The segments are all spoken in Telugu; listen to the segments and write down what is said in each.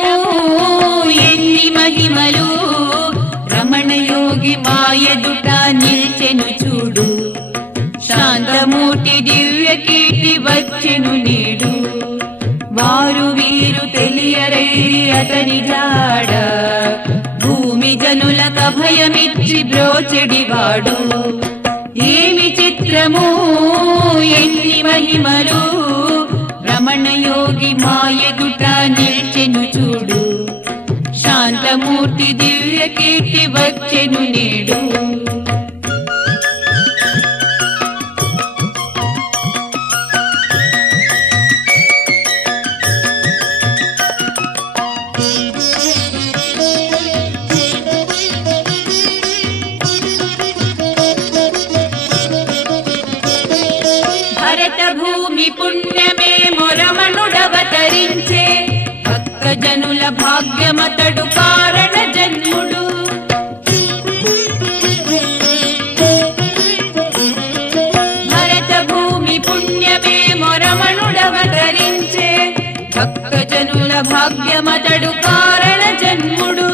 చిత్రము ఎన్ని మహిమలు రమణయోగి మాయదుట నిల్చెను చూడు శాంతమూర్తి దివ్య కీర్తి వచ్చెను నేడు వారు వీరు తెలియరైరి అతని జాడ భూమి జనులకు అభయమిచ్చి బ్రోచెడివాడు ఏమి చిత్రము ఎన్ని మహిమలు రమణయోగి మాయదుట నిల్చెను చూడు శాంతమూర్తి దివ్య కీర్తి వచ్చెను నేడు భరత భూమి పుణ్యమే మొరమణుడవతరించే భక్త జనుల భాగ్యమతడు కారణ జన్ముడు భరత భూమి పుణ్యమే మొరమణుడవతరించే భక్త జనుల భాగ్యమతడు కారణ జన్ముడు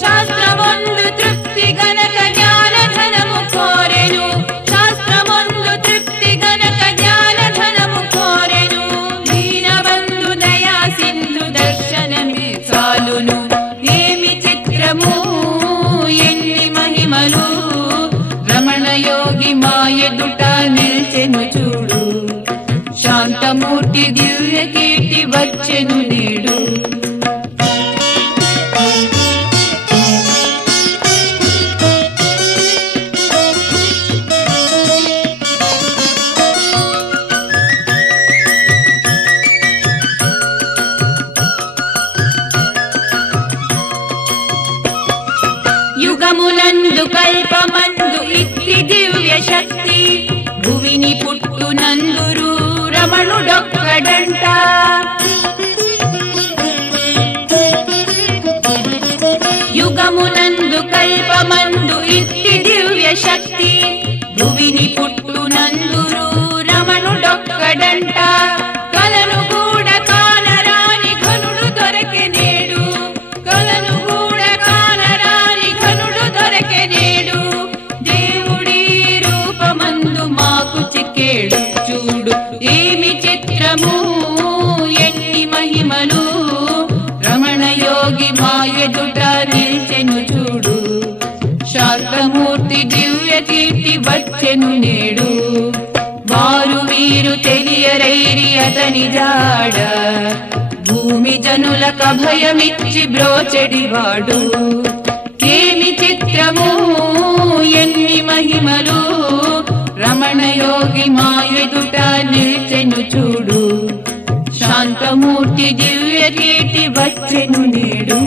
శాస్త్రమందు తృప్తి గనక జ్ఞాన ధనము కోరెను శాస్త్రమందు తృప్తి గనక జ్ఞాన ధనము కోరెను దీనబంధు దయా సింధు దర్శనమే చాలును ఏమి చిత్రము ఎన్ని మహిమలు రమణయోగి మాయదుట నిల్చెను చూడు శాంతమూర్తి దివ్య కీర్తి వచ్చెను నేడు యుగమునందు కల్పమందు ఇట్టి దివ్య శక్తి భువిని పుట్టునందురు రమణుడొక్కడంట యుగమునందు కల్పమందు ఇట్టి దివ్య శక్తి భువిని పుట్టునందురు రమణుడొక్కడంట కలను కూడా కానరాని ఘనుడు దొరకె నేడు కలను కూడా కానరాని ఘనుడు దొరకె నేడు దేవుడి రూపమందు మాకు చిక్కేడు చూడు ఏమి చిత్రము ఎన్ని మహిమలు రమణయోగి మాయదుట నిల్చెను చూడు శాంతమూర్తి దివ్య కీర్తి వచ్చెను నేడు వారు వీరు తెలియరైరి అతని జాడ భూమి జనులకు అభయమిచ్చి బ్రోచెడివాడు ఏమి చిత్రము ఎన్ని మహిమలు రమణయోగి మాయదుట నిల్చెను చూడు శాంతమూర్తి దివ్య కీర్తి వచ్చెను నేడు